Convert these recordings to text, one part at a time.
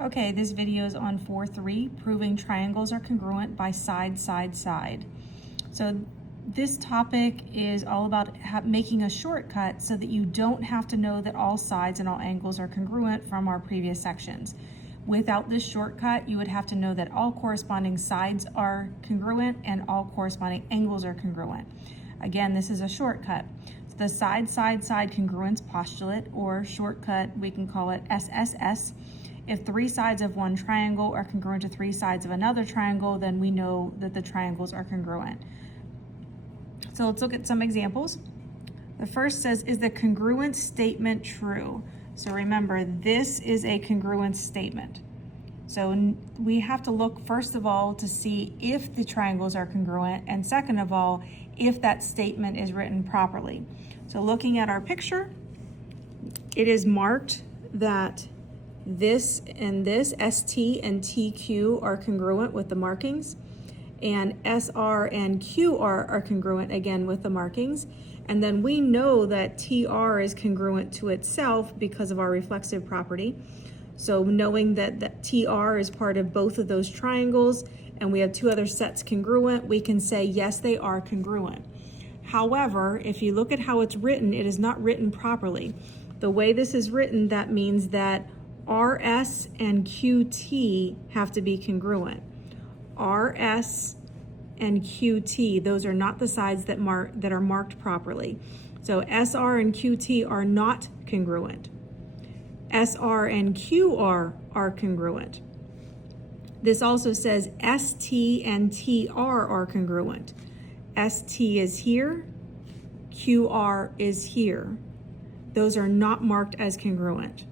Okay, this video is on 4.3, proving triangles are congruent by side, side, side. So this topic is all about making a shortcut so that you don't have to know that all sides and all angles are congruent from our previous sections. Without this shortcut, you would have to know that all corresponding sides are congruent and all corresponding angles are congruent. Again, this is a shortcut. So the side, side, side congruence postulate, or shortcut, we can call it SSS. If three sides of one triangle are congruent to three sides of another triangle, then we know that the triangles are congruent. So let's look at some examples. The first says, is the congruence statement true? So remember, this is a congruence statement. So we have to look, first of all, to see if the triangles are congruent, and second of all, if that statement is written properly. So looking at our picture, it is marked that this and this, ST and TQ, are congruent with the markings, and SR and QR are congruent again with the markings. And then we know that TR is congruent to itself because of our reflexive property. So knowing that TR is part of both of those triangles and we have two other sets congruent, we can say yes, they are congruent. However, if you look at how it's written, it is not written properly. The way this is written, that means that RS and QT have to be congruent. RS and QT, those are not the sides that are marked properly. So SR and QT are not congruent. SR and QR are congruent. This also says ST and TR are congruent. ST is here, QR is here. Those are not marked as congruent.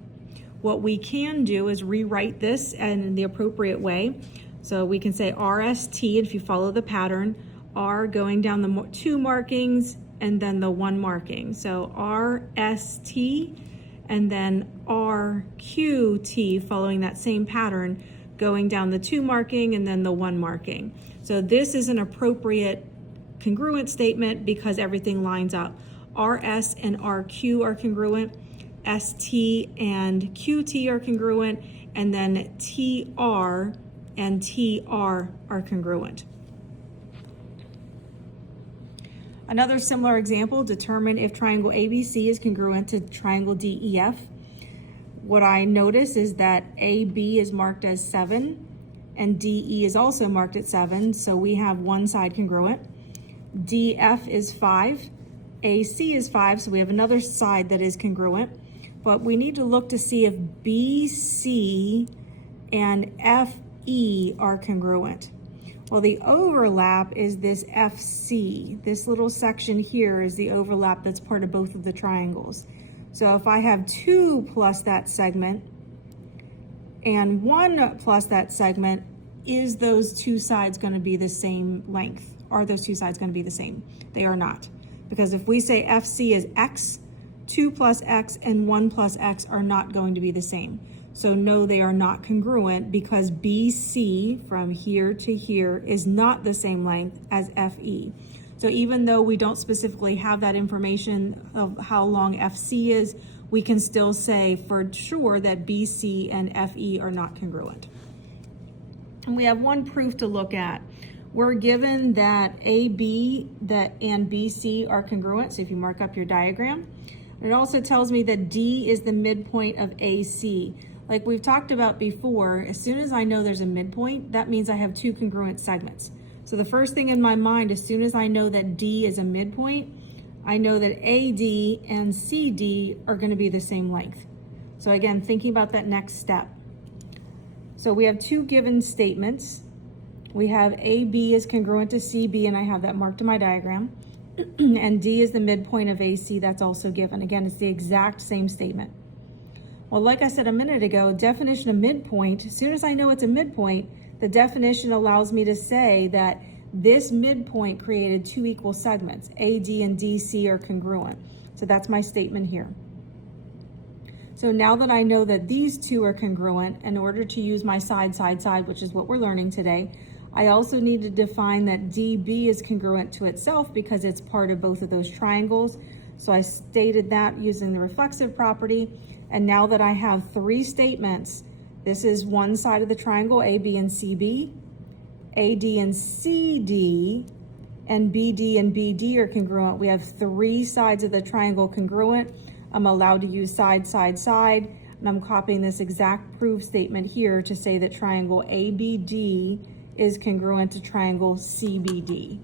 What we can do is rewrite this in the appropriate way. So we can say RST, and if you follow the pattern, R going down the two markings and then the one marking. So RST and then RQT, following that same pattern, going down the two marking and then the one marking. So this is an appropriate congruent statement because everything lines up. RS and RQ are congruent. ST and QT are congruent, and then TR and TR are congruent. Another similar example, determine if triangle ABC is congruent to triangle DEF. What I notice is that AB is marked as 7 and DE is also marked at 7, so we have one side congruent. DF is 5, AC is 5, so we have another side that is congruent. But we need to look to see if BC and FE are congruent. Well, the overlap is this FC. This little section here is the overlap that's part of both of the triangles. So if I have 2 plus that segment and 1 plus that segment, is those two sides going to be the same length? Are those two sides going to be the same? They are not. Because if we say FC is X, 2 plus X and 1 plus X are not going to be the same. So no, they are not congruent because BC from here to here is not the same length as FE. So even though we don't specifically have that information of how long FC is, we can still say for sure that BC and FE are not congruent. And we have one proof to look at. We're given that AB and BC are congruent, so if you mark up your diagram. It also tells me that D is the midpoint of AC. Like we've talked about before, as soon as I know there's a midpoint, that means I have two congruent segments. So the first thing in my mind, as soon as I know that D is a midpoint, I know that AD and CD are going to be the same length. So again, thinking about that next step. So we have two given statements. We have AB is congruent to CB, and I have that marked in my diagram. And D is the midpoint of AC, that's also given. Again, it's the exact same statement. Well, like I said a minute ago, definition of midpoint, as soon as I know it's a midpoint, the definition allows me to say that this midpoint created two equal segments. AD and DC are congruent. So that's my statement here. So now that I know that these two are congruent, in order to use my side, side, side, which is what we're learning today, I also need to define that DB is congruent to itself because it's part of both of those triangles. So I stated that using the reflexive property. And now that I have three statements This is one side of the triangle, AB and CB. AD and CD and BD and BD are congruent. We have 3 sides of the triangle congruent. I'm allowed to use side, side, side, and I'm copying this exact proof statement here to say that triangle ABD is congruent to triangle CBD.